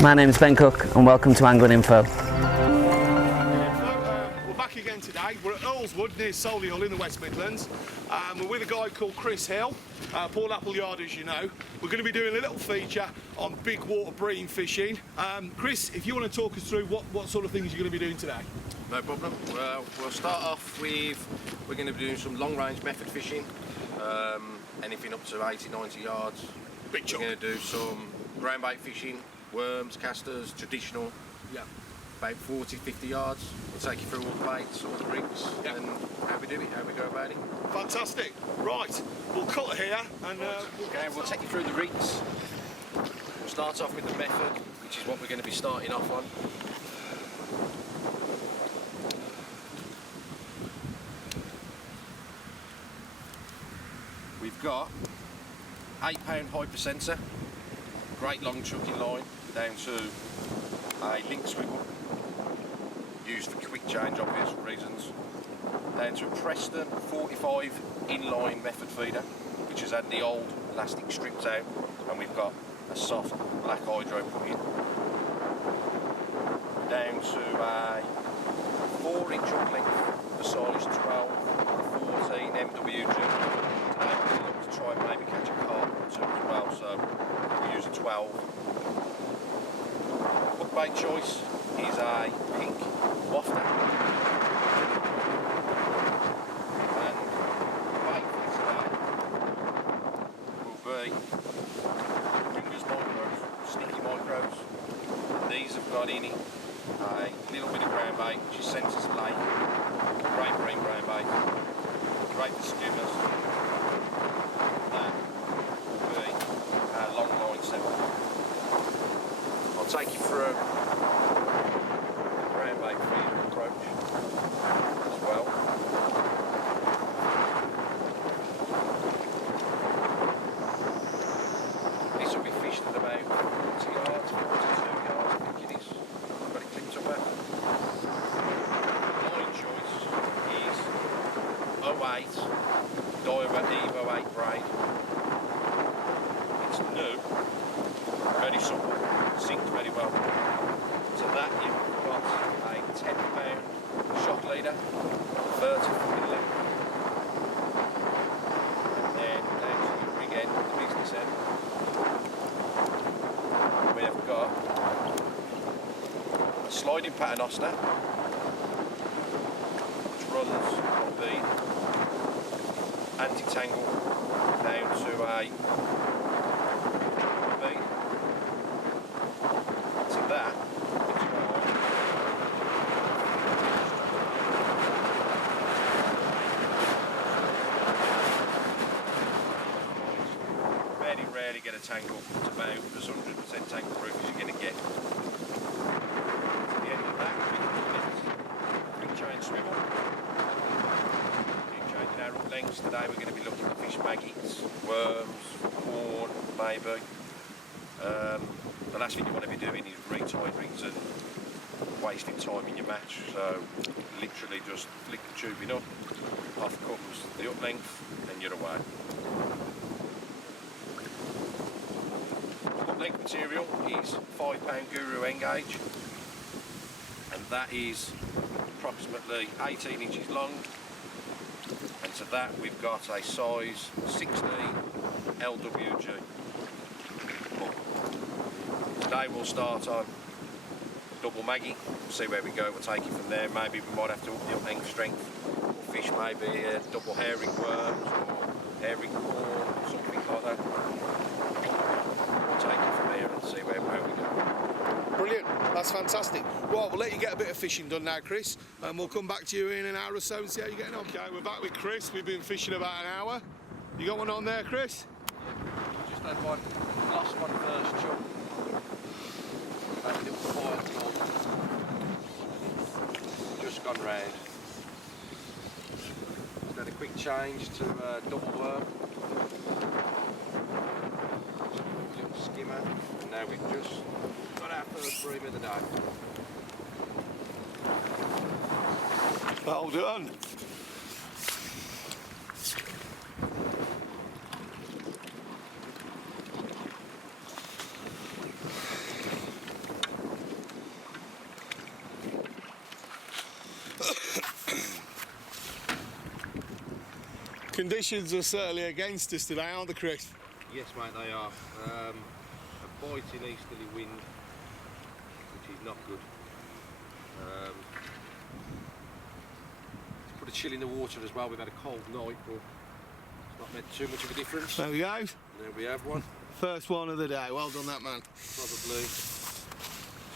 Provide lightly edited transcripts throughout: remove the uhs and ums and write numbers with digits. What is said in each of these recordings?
My name is Ben Cook and welcome to Angling Info. We're back again today. We're at Earlswood near Solihull in the West Midlands. We're with a guy called Chris Hill, Paul Appleyard as you know. We're going to be doing a little feature on big water bream fishing. Chris, if you want to talk us through what sort of things you're going to be doing today. No problem. Well, we'll start off with, we're going to be doing some long range method fishing, anything up to 80, 90 yards. Big chunk. We're going to do some ground bait fishing, worms, casters, traditional. Yeah. About 40, 50 yards. We'll take you through all the baits, all the rigs, and how we do it, how we go about it. Fantastic. Right, we'll cut here and we'll take you through the rigs. We'll start off with the method, which is what we're going to be starting off on. We've got 8 pound hyper sensor, great long chucking line down to a link swivel, used for quick change, obvious reasons, down to a Preston 45 inline method feeder, which has had the old elastic stripped out, and we've got a soft black hydro put in, down to a 4-inch hook length, the size 12, 14 MWG. Today we look to try and maybe catch a carp or two as well, so we use a 12. Hook bait choice is a pink wafter. And the bait for today will be Ringer's micros, sticky micros. These have got in it a little bit of ground bait, which is Centre's Lake, great bream ground bait, great for skimmers. That will be a long line setup. I'll take you through the ground bait feeder approach as well. This will be fished at about 40 yards, 42 yards, I think it is. I've got it clipped up there. Line choice is 08 Diver Evo 8 braid. It's new, very supple, sinks very well. So that you've got a 10 pound shock leader, 30 from the left. And then down to the rig end, the business end, we have got a sliding paternoster, which runs on the anti-tangle down to a bead. To that, very rarely get a tangle. It's about as 100% tangle proof as you're going to get. To the end of that, we can quick chain swivel. Our hook lengths today, we're going to be looking at fish maggots, worms, corn, maybe. The last thing you want to be doing is retying rigs and wasting time in your match. So literally just flick the tubing up, off comes the hook length, then you're away. Hook length material is 5 pound Guru Engage, and that is approximately 18 inches long. And to that we've got a size 16 LWG hook. Today we'll start on double maggie, we'll see where we go, we'll take it from there. Maybe we might have to up the length strength. We'll fish maybe double herring worms or herring corn or something like that. We'll take it from there and see where we go. Brilliant, that's fantastic. Right, we'll let you get a bit of fishing done now, Chris, and we'll come back to you in an hour or so and see how you're getting on. Okay, we're back with Chris. We've been fishing about an hour. You got one on there, Chris? Yeah, just had one, lost one first chunk. Had a little quiet one. Just gone round. Just had a quick change to double worm. Little skimmer, and now we've just got our first bream of the day. Well done. Conditions are certainly against us today, aren't they, Chris? Yes, mate, they are. A biting easterly wind, which is not good. It's put a chill in the water as well. We've had a cold night, but it's not made too much of a difference. There we go. There we have one. First one of the day. Well done, that man. Probably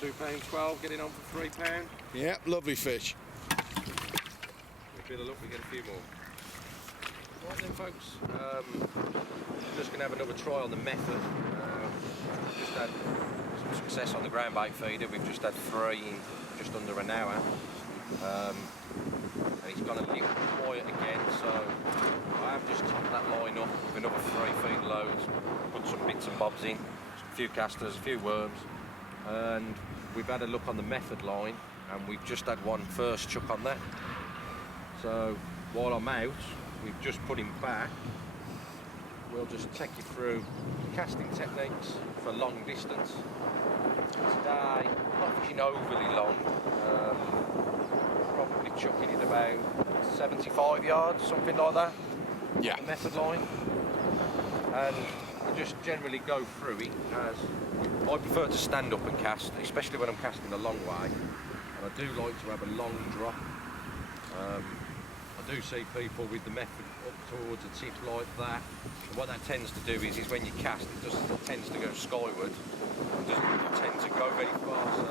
£2.12, getting on for £3. Yep, lovely fish. With a bit of luck, we get a few more. Right then, folks. I'm just going to have another try on the method. We've just had some success on the ground bait feeder. We've just had 3 in just under an hour. And it's gone a little quiet again, so I have just topped that line up with another 3 feed loads, put some bits and bobs in, a few casters, a few worms, and we've had a look on the method line, and we've just had one first chuck on that. So while I'm out, we've just put him back. We'll just take you through casting techniques for long distance. Today, not fishing overly long, probably chucking it about 75 yards, something like that. Yeah. The method line. And we just generally go through it as I prefer to stand up and cast, especially when I'm casting a long way. And I do like to have a long drop. I do see people with the method up towards a tip like that. And what that tends to do is when you cast, it tends to go skyward. It doesn't tend to go very far, so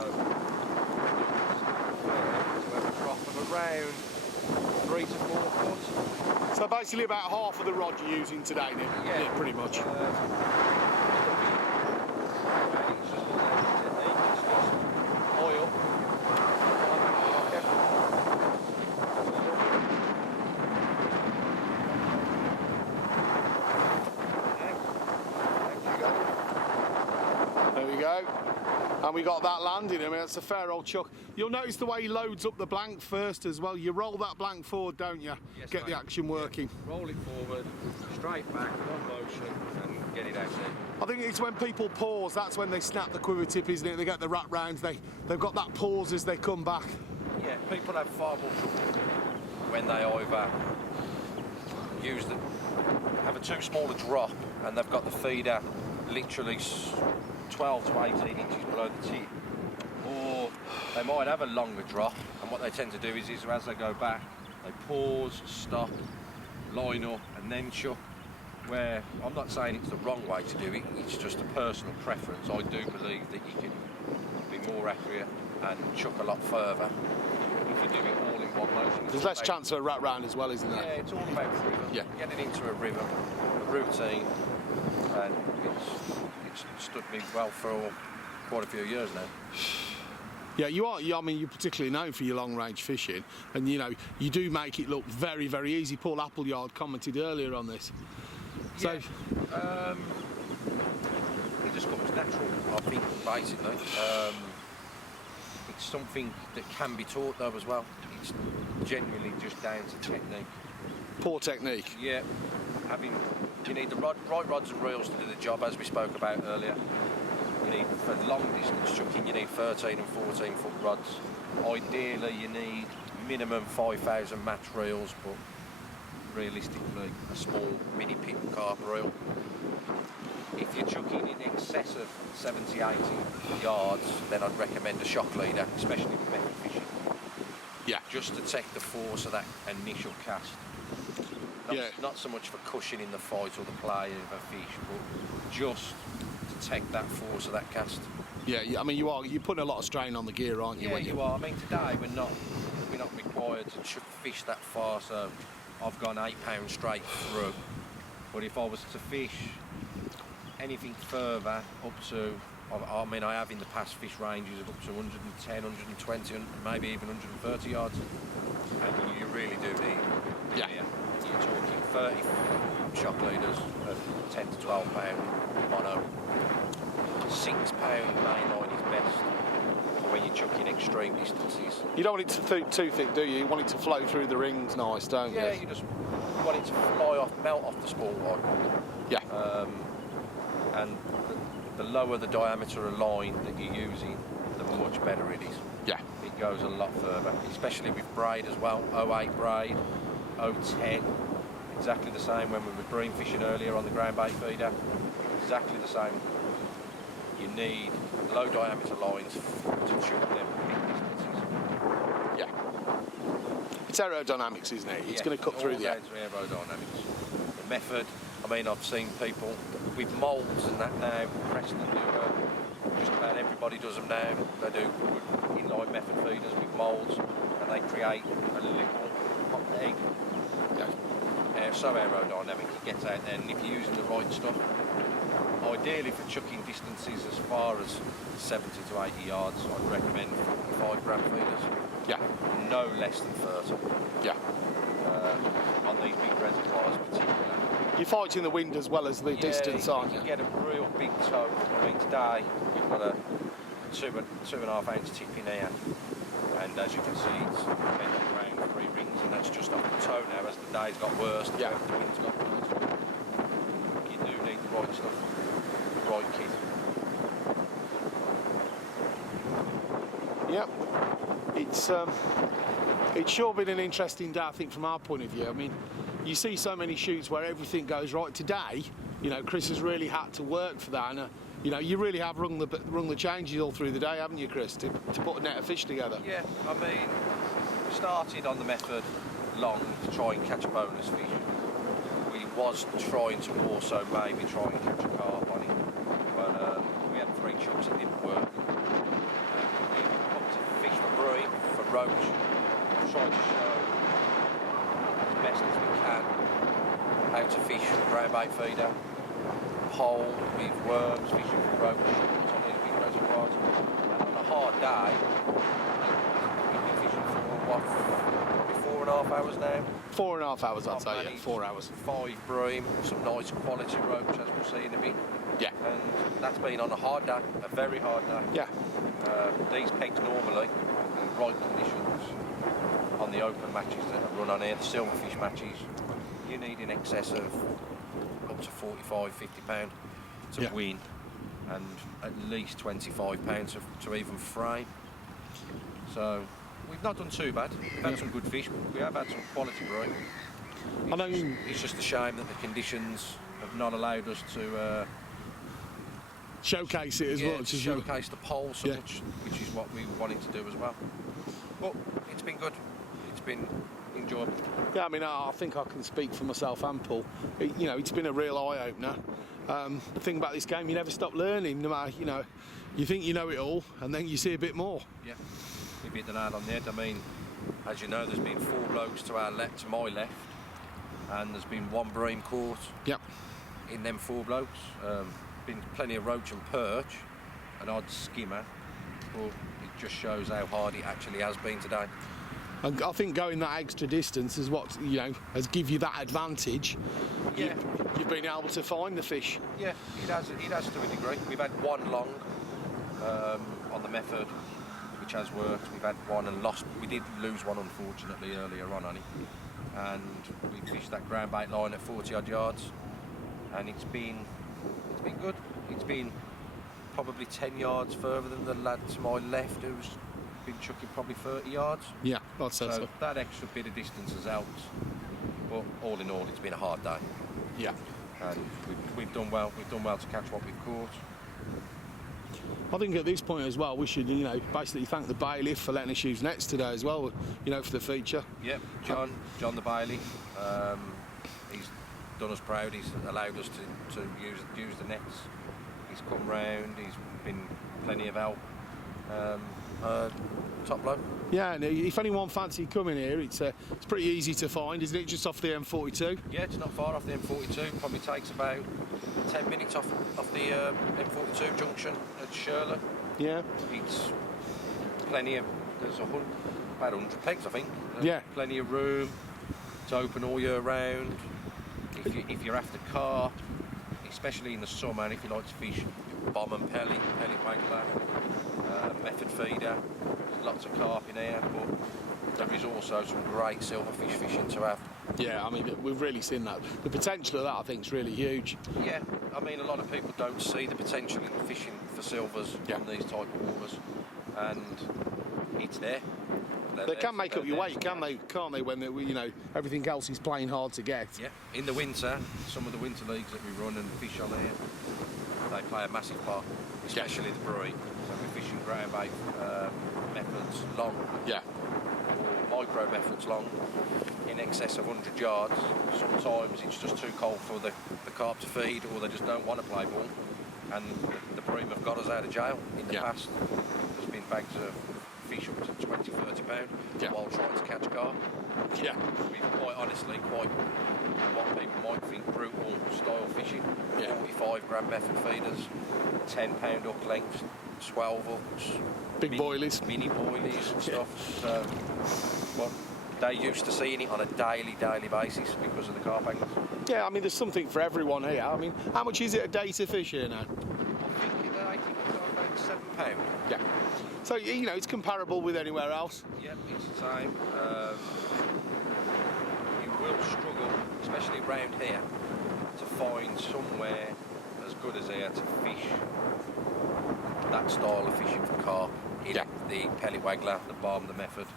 to have a drop of around 3 to 4 foot. So basically about half of the rod you're using today, Nick? Yeah. Pretty much. It's just oil. There we go. And we got that landing. I mean, it's a fair old chuck. You'll notice the way he loads up the blank first as well. You roll that blank forward, don't you? Yes, get mate. the action working. Yeah. Roll it forward, straight back, one motion, and get it out there. I think it's when people pause, that's when they snap the quiver tip, isn't it? They get the wrap rounds, they've got that pause as they come back. Yeah, people have far more trouble when they either have a too small a drop and they've got the feeder literally 12 to 18 inches below the tip, or they might have a longer drop, and what they tend to do is as they go back, they pause, stop, line up, and then chuck. Where I'm not saying it's the wrong way to do it, it's just a personal preference. I do believe that you can be more accurate and chuck a lot further if you do it all in one motion. There's less chance for a wrap round as well, isn't there? Yeah, it's all about rhythm. Yeah. Getting into a rhythm, a routine, and it's stood me well for quite a few years now. Yeah, you are. I mean, you're particularly known for your long-range fishing, and you know you do make it look very, very easy. Paul Appleyard commented earlier on this. So, yeah. It just comes natural, I think, basically. It's something that can be taught though as well. It's genuinely just down to technique. poor technique. Yeah, you need the right rods and reels to do the job, as we spoke about earlier. You need, for long distance chucking, you need 13 and 14 foot rods. Ideally, you need minimum 5,000 match reels, but realistically, a small mini pit carp reel. If you're chucking in excess of 70, 80 yards, then I'd recommend a shock leader, especially for method fishing. Yeah. Just to take the force of that initial cast. Not so much for cushioning the fight or the play of a fish, but just to take that force of that cast. Yeah, I mean, you're putting a lot of strain on the gear, aren't you? Yeah, you are. I mean, today we're not required to fish that far, so I've gone 8 pounds straight through. But if I was to fish anything further up to, I mean, I have in the past fished ranges of up to 110, 120, and maybe even 130 yards. And you really do need. Yeah. You're talking 30 shock leaders of 10 to 12 pound mono. 6 pound mainline is best when you're chucking extreme distances. You don't want it to too thick, do you? You want it to flow through the rings nice, don't you? Yeah, you want it to fly off, melt off the spool like. Yeah. And the lower the diameter of line that you're using, the much better it is. Yeah. It goes a lot further, especially with braid as well. 08 braid, 010. Exactly the same when we were bream fishing earlier on the ground bait feeder. Exactly the same. You need low diameter lines to chuck them big distances. Yeah. It's aerodynamics, isn't it? It's going to cut through the air. Aerodynamics. The method, I mean, I've seen people with moulds and that now. Preston do just about everybody does them now. They do inline method feeders with moulds, and they create a little hot egg. Yeah. So aerodynamic, it gets out there, and if you're using the right stuff, ideally for chucking distances as far as 70 to 80 yards, I'd recommend 5 gram feeders. Yeah. No less than 30. Yeah. On these big reservoirs particularly. You're fighting the wind as well as the distance, aren't you? You get a real big tow. I mean, today we've got a 2.5 ounce tip in here, and as you can see, it's bent around 3 rings, and that's just off the toe now. As the day's got worse, Yeah. the wind's got worse. You do need the right stuff, the right kit. Yep. It's sure been an interesting day, I think, from our point of view. I mean, you see so many shoots where everything goes right. Today, you know, Chris has really had to work for that, and you know, you really have rung the changes all through the day, haven't you, Chris, to put a net of fish together? Yeah, I mean, we started on the method long to try and catch a bonus fish. We was trying to also maybe try and catch a carp on it, but we had 3 chucks that didn't work. We up to fish for bream, for roach, trying to show as best as we can how to fish a ground bait feeder, pole with worms, fishing for roach on these big reservoirs. And on a hard day, we've been fishing for what, probably 4.5 hours now. 4.5 hours, I'd say, yeah, managed 4 hours. 5 bream, some nice quality roach, as we'll see in a bit. Yeah. And that's been on a hard day, a very hard day. Yeah. These pegs normally, in the right conditions, on the open matches that are run on here, the silverfish matches, you need in excess of up to 45, 50 pound to Yeah. win, and at least 25 pounds to even frame. So we've not done too bad. We've had some good fish, but we have had some quality bream. I mean, It's just a shame that the conditions have not allowed us to showcase it as much as you. showcase the pole so Yeah. much, which is what we wanted to do as well. But it's been good. It's been enjoyable. Yeah, I mean, I think I can speak for myself and Paul. You know, it's been a real eye-opener. The thing about this game, you never stop learning, no matter, you know, you think you know it all, and then you see a bit more. Yeah, we hit the nail on the head. I mean, as you know, there's been 4 blokes to my left, and there's been 1 bream caught Yep. in them 4 blokes. Been plenty of roach and perch, an odd skimmer, but it just shows how hard it actually has been today. And I think going that extra distance is what, you know, has give you that advantage. Yeah. You've been able to find the fish. Yeah, it has to a degree. We've had 1 long on the method, which has worked. We've had 1 and lost. We did lose 1 unfortunately earlier on it, and we fished that ground bait line at 40 odd yards, and it's been good. It's been probably 10 yards further than the lad to my left, who's been chucking probably 30 yards. Yeah, I'd say so. That extra bit of distance has helped. But all in all, it's been a hard day. Yeah. And we've done well. We've done well to catch what we've caught. I think at this point as well, we should, you know, basically thank the bailiff for letting us use nets today as well, you know, for the feature. Yep, John the bailiff. He's done us proud. He's allowed us to use the nets. He's come round. He's been plenty of help. Top bloke. Yeah, and if anyone fancy coming here, it's pretty easy to find, isn't it? Just off the M42. Yeah, it's not far off the M42. Probably takes about 10 minutes off the M42 junction at Shirley. Yeah. It's plenty of. There's about 100 pegs, I think. Yeah. Plenty of room. It's open all year round. If you're after carp, especially in the summer, and if you like to fish bomb and pellet wagler, method feeder, there's lots of carp in here, but there is also some great silverfish fishing to have. Yeah, I mean, we've really seen that. The potential of that, I think, is really huge. Yeah, I mean, a lot of people don't see the potential in fishing for silvers on these type of waters, and it's there. They can make up your weight, can't they? When everything else is playing hard to get. Yeah. In the winter, some of the winter leagues that we run and fish on here, they play a massive part, especially the bream. So we're fishing ground-bait methods long. Yeah. Or micro methods long, in excess of 100 yards. Sometimes it's just too cold for the carp to feed, or they just don't want to play ball. And the bream have got us out of jail in the past. There's been bags of fish up to 20, 30 pound while trying to catch carp. Yeah. We've quite honestly quite what people might think brutal style fishing. 45 gram method feeders, 10 pound hook lengths, 12 hooks, big boilies, mini boilies and stuff. So, well, they're used to seeing it on a daily basis because of the carp anglers. Yeah, I mean, there's something for everyone here. I mean, how much is it a day to fish here now? I think it's about £7. Yeah. So, it's comparable with anywhere else? Yep, it's the same. You will struggle, especially around here, to find somewhere as good as here to fish that style of fishing for carp in the pellet waggler, the barb, the method.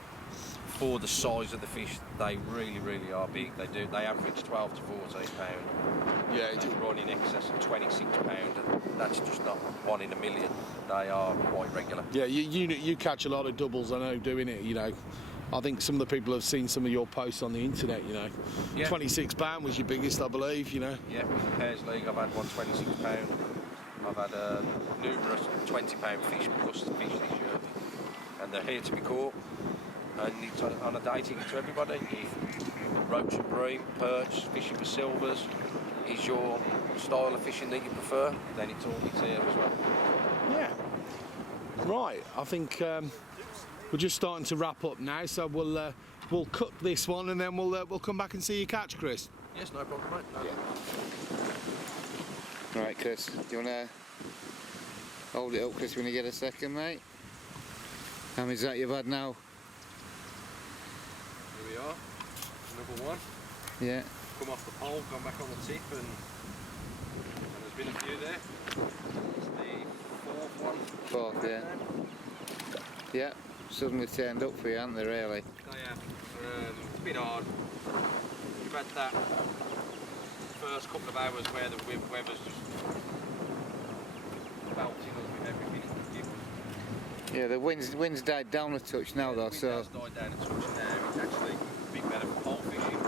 For the size of the fish, they really are big. They average 12 to 14 pound. Yeah, they run in excess of 26 pound, and that's just not one in a million. They are quite regular. Yeah, you catch a lot of doubles, I know, doing it. I think some of the people have seen some of your posts on the internet. Yeah. 26 pound was your biggest, I believe. Yeah, with the Pairs League, I've had one 26 pound. I've had numerous 20 pound fish plus the fish this year, and they're here to be caught. And it's on a day ticket to everybody. If roach and bream, perch, fishing for silvers is your style of fishing that you prefer, then it's here as well. Yeah. Right, I think we're just starting to wrap up now, so we'll cut this one and then we'll come back and see you catch, Chris. Yes, no problem, mate. No. Yeah. Right, Chris, do you want to hold it up, Chris, when you get a second, mate? How many's that you've had now? Here we are, another one. Yeah. Come off the pole, gone back on the tip, and there's been a few there. It's the fourth one. Fourth, yeah. Yeah, suddenly turned up for you, haven't they, really? They have. It's been hard. We've had that first couple of hours where the weather's just belting us with everything it can give us. Yeah, the wind's died down a touch now, though, so... The wind has died down a touch now. It's actually been better for pole fishing.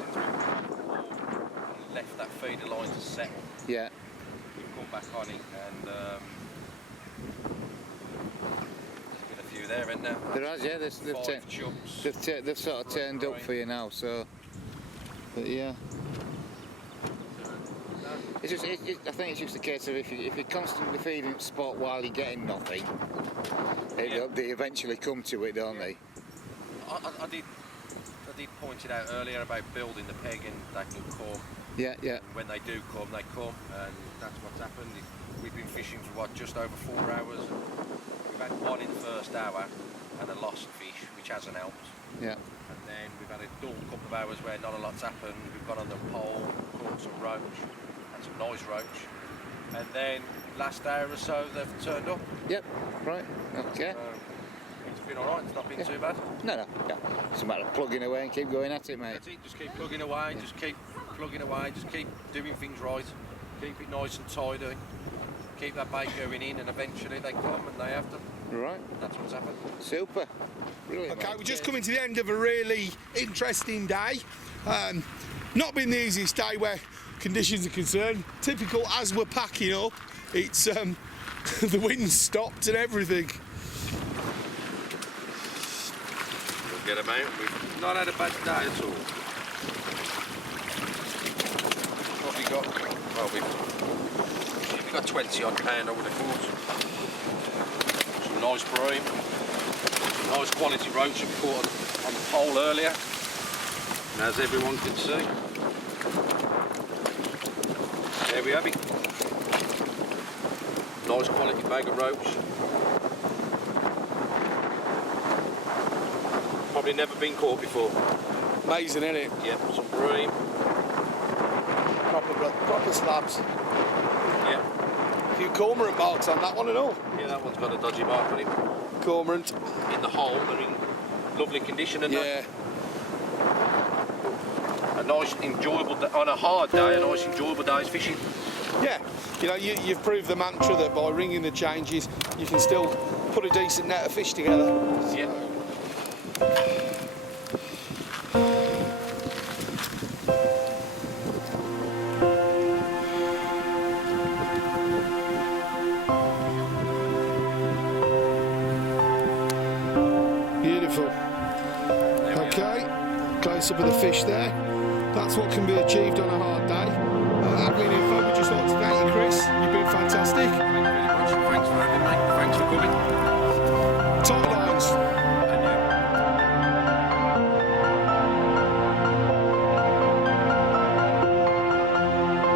Since we've come off the pole and left that feeder line to settle, yeah, we've come back on it, and there's been a few there, isn't there? there has, yeah. They've sort of turned up for you now, so... But yeah. It's just, I think it's just a case of if you're constantly feeding spot while you're getting nothing, they eventually come to it, don't they? I did point it out earlier about building the peg and they can come. Yeah, yeah. And when they do come, and that's what's happened. We've been fishing for just over 4 hours. We've had one in the first hour and a lost fish, which hasn't helped. Yeah. And then we've had a dull couple of hours where not a lot's happened. We've gone on the pole, caught some roach, and some nice roach. And then last hour or so they've turned up. Yep, right, okay. It's been alright, it's not been too bad. No, yeah. It's a matter of plugging away and keep going at it, mate. That's it, just keep plugging away, just keep plugging away, just keep doing things right, keep it nice and tidy, keep that bait going in, and eventually they come and they have them. Right. That's what's happened. Super. Brilliant. Okay, mate. we're just coming to the end of a really interesting day. Not been the easiest day where conditions are concerned. Typical as we're packing up, it's the wind stopped and everything. We'll get them out. We've not had a bad day at all. What have we got? Well, we've got 20 odd pound, I would have thought. Some nice bream, some nice quality roach that we caught on the pole earlier. And as everyone can see, there we have it. Nice quality bag of roach. Probably never been caught before. Amazing, isn't it? Yep, some bream. Proper slabs. Yep. A few cormorant marks on that one and all. Yeah, that one's got a dodgy mark on it. cormorant. in the hole. They're in lovely condition, and Yeah. a nice, enjoyable on a hard day. A nice, enjoyable day's fishing. Yeah, you know, you've proved the mantra that by ringing the changes, you can still put a decent net of fish together. Yeah. Beautiful. Okay, close up of the fish there. That's what can be achieved on a hard day.